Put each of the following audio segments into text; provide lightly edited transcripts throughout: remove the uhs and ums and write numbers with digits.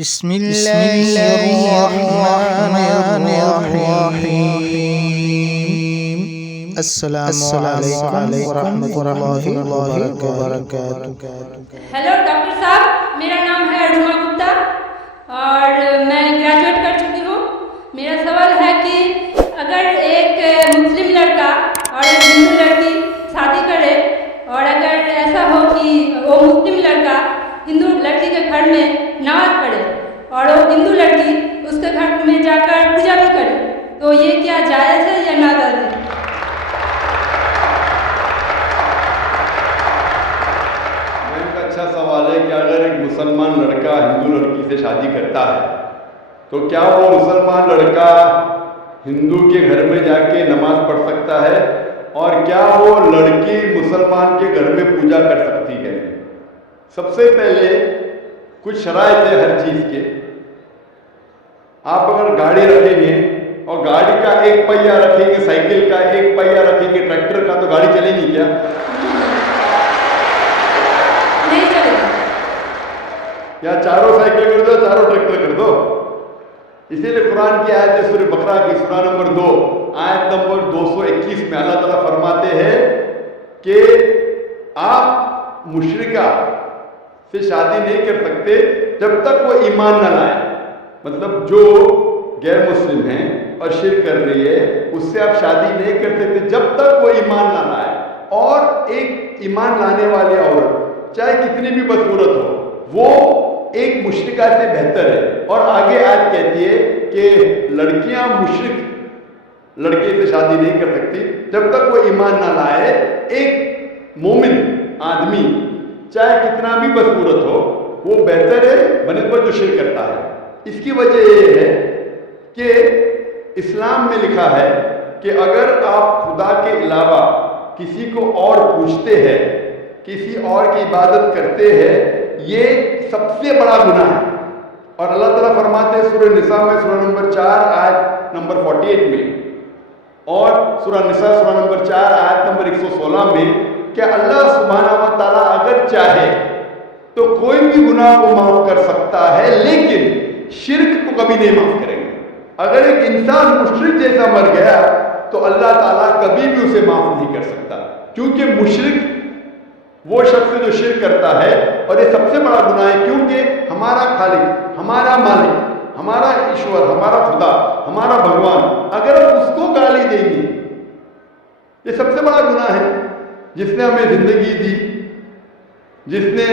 بسم اللہ الرحمن الرحیم۔ السلام علیکم ورحمۃ اللہ وبرکاتہ۔ ہیلو ڈاکٹر صاحب، میرا نام ہے ارجما گپتا اور میں گریجویٹ کر چکی ہوں۔ میرا سوال ہے کہ اگر ایک مسلم لڑکا اور ایک ہندو لڑکی شادی کرے اور اگر ایسا ہو کہ وہ مسلم لڑکا ہندو لڑکی کے گھر میں نماز پڑھے اور وہ ہندو لڑکی اس کے گھر میں جا کر پوجا بھی کرے، تو یہ کیا جائز ہے یا ناجائز ہے؟ اچھا سوال ہے کہ اگر ایک مسلمان لڑکا ہندو لڑکی سے شادی کرتا ہے تو کیا وہ مسلمان لڑکا ہندو کے گھر میں جا کے نماز پڑھ سکتا ہے، اور کیا وہ لڑکی مسلمان کے گھر میں پوجا کر سکتی ہے؟ سب سے پہلے کچھ شرائط ہے ہر چیز کے۔ آپ اگر گاڑی رکھیں گے اور گاڑی کا ایک پہیہ رکھیں گے، سائیکل کا ایک پہیہ رکھیں گے، ٹریکٹر کا، تو گاڑی چلے گی کیا؟ یا چاروں سائیکل کر دو، چاروں ٹریکٹر کر دو۔ اسی لیے قرآن کی آیت ہے سورہ بقرہ کی سورہ نمبر 2 آیت نمبر 221 میں اللہ تعالیٰ فرماتے ہیں کہ آپ مشرکہ سے شادی نہیں کر سکتے جب تک وہ ایمان نہ لائے۔ مطلب جو غیر مسلم ہیں اور شرک کر رہی ہے اس سے آپ شادی نہیں کر سکتے جب تک وہ ایمان نہ لائے۔ اور ایک ایمان لانے والی عورت چاہے کتنی بھی بدصورت ہو، وہ ایک مشرکہ سے بہتر ہے۔ اور آگے آیت کہتی ہے کہ لڑکیاں مشرک لڑکے سے شادی نہیں کر سکتی جب تک وہ ایمان نہ لائے۔ ایک مومن آدمی چاہے کتنا بھی بدصورت ہو، وہ بہتر ہے بنسبت جو شرک کرتا ہے۔ اس کی وجہ یہ ہے کہ اسلام میں لکھا ہے کہ اگر آپ خدا کے علاوہ کسی کو اور پوچھتے ہیں، کسی اور کی عبادت کرتے ہیں، یہ سب سے بڑا گناہ ہے۔ اور اللہ تعالیٰ فرماتے ہیں سورہ نساء میں سورہ نمبر 4 آیت نمبر 48 میں، اور سورہ نساء سورہ نمبر 4 آیت نمبر 116 میں کہ اللہ سبحانہ و تعالیٰ اگر چاہے تو کوئی بھی گناہ کو معاف کر سکتا ہے، لیکن شرک کو کبھی نہیں معاف کرے گا۔ اگر ایک انسان مشرک جیسا مر گیا تو اللہ تعالیٰ کبھی بھی اسے معاف نہیں کر سکتا، کیونکہ مشرک وہ شخص جو شرک کرتا ہے، اور یہ سب سے بڑا گناہ ہے، کیونکہ ہمارا خالق، ہمارا مالک، ہمارا ایشور، ہمارا خدا، ہمارا بھگوان، اگر ہم اس کو گالی دیں گے، یہ سب سے بڑا گناہ ہے۔ جس نے ہمیں زندگی دی، جس نے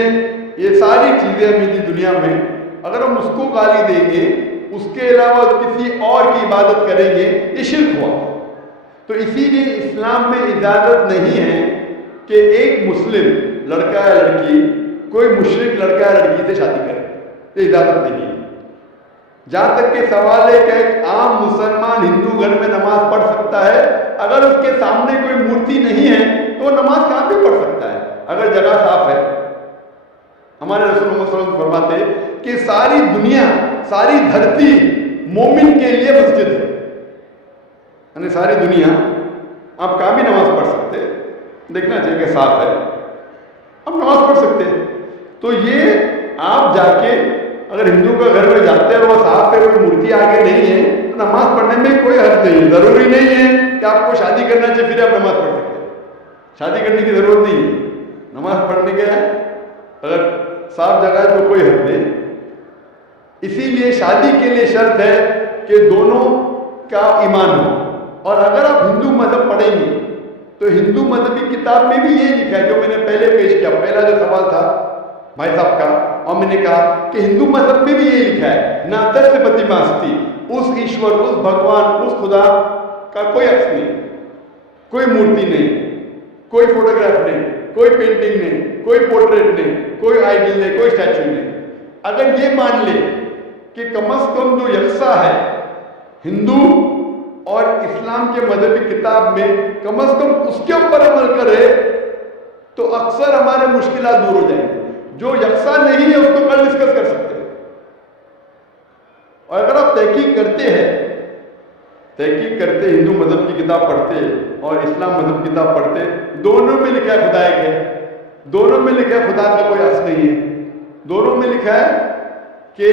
یہ ساری چیزیں ہمیں دی دنیا میں، اگر ہم اس کو گالی دیں گے، اس کے علاوہ کسی اور کی عبادت کریں گے، یہ شرک ہوا۔ تو اسی لیے اسلام میں اجازت نہیں ہے کہ ایک مسلم لڑکا یا لڑکی کوئی مشرک لڑکا یا لڑکی سے شادی کرے، یہ اجازت نہیں ہے۔ جہاں تک کہ سوال ہے کہ ایک عام مسلمان ہندو گھر میں نماز پڑھ سکتا ہے، اگر اس کے سامنے کوئی مورتی نہیں ہے تو وہ نماز کہاں پہ پڑھ سکتا ہے اگر جگہ صاف ہے؟ ہمارے رسول اللہ صلی اللہ علیہ وسلم فرماتے ہیں کہ ساری دنیا، ساری دھرتی مومن کے لیے مسجد ہے، یعنی ساری دنیا آپ کہاں بھی نماز پڑھ سکتے ہیں، دیکھنا چاہیے کہ صاف ہے، آپ نماز پڑھ سکتے ہیں۔ تو یہ آپ جا کے اگر ہندو کا گھر میں جاتے ہیں اور وہ صاف ہے، کوئی مورتی آگے نہیں ہے، تو نماز پڑھنے میں کوئی حرج نہیں ہے۔ ضروری نہیں ہے کہ آپ کو شادی کرنا چاہیے پھر آپ نماز پڑھ سکتے ہیں، شادی کرنے کی ضرورت نہیں ہے، نماز پڑھنے کے اگر صاف جگہ ہے تو کوئی حرج نہیں۔ اسی لیے شادی کے لیے شرط ہے کہ دونوں کا ایمان ہو۔ اور اگر آپ ہندو مذہب پڑھیں گے تو ہندو مذہبی کتاب میں بھی یہ لکھا ہے جو میں نے پہلے پیش کیا، پہلا جو سوال تھا بھائی صاحب کا، اور میں نے کہا کہ ہندو مذہب میں بھی یہ لکھا ہے، نہ تست پتیماستی، اس ایشور، اس بھگوان، اس خدا کا کوئی عکس نہیں، کوئی مورتی نہیں، کوئی فوٹوگراف نہیں، کوئی پینٹنگ نہیں، کوئی پورٹریٹ نہیں، کوئی آئیڈل نہیں، کوئی اسٹیچو نہیں۔ اگر یہ مان لے کہ کم از کم جو یکساں ہے ہندو اور اسلام کے مذہبی کتاب میں، کم از کم اس کے اوپر عمل کرے تو اکثر ہمارے مشکلات دور ہو جائیں گے۔ جو یکساں نہیں ہے اس کو کل ڈسکس کر سکتے ہیں۔ اور اگر آپ تحقیق کرتے ہندو مذہب کی کتاب پڑھتے اور اسلام مذہب کی کتاب پڑھتے، دونوں میں لکھا ہے خدا ایک ہے، دونوں میں لکھا ہے خدا کا کوئی عکس نہیں ہے، دونوں میں لکھا ہے کہ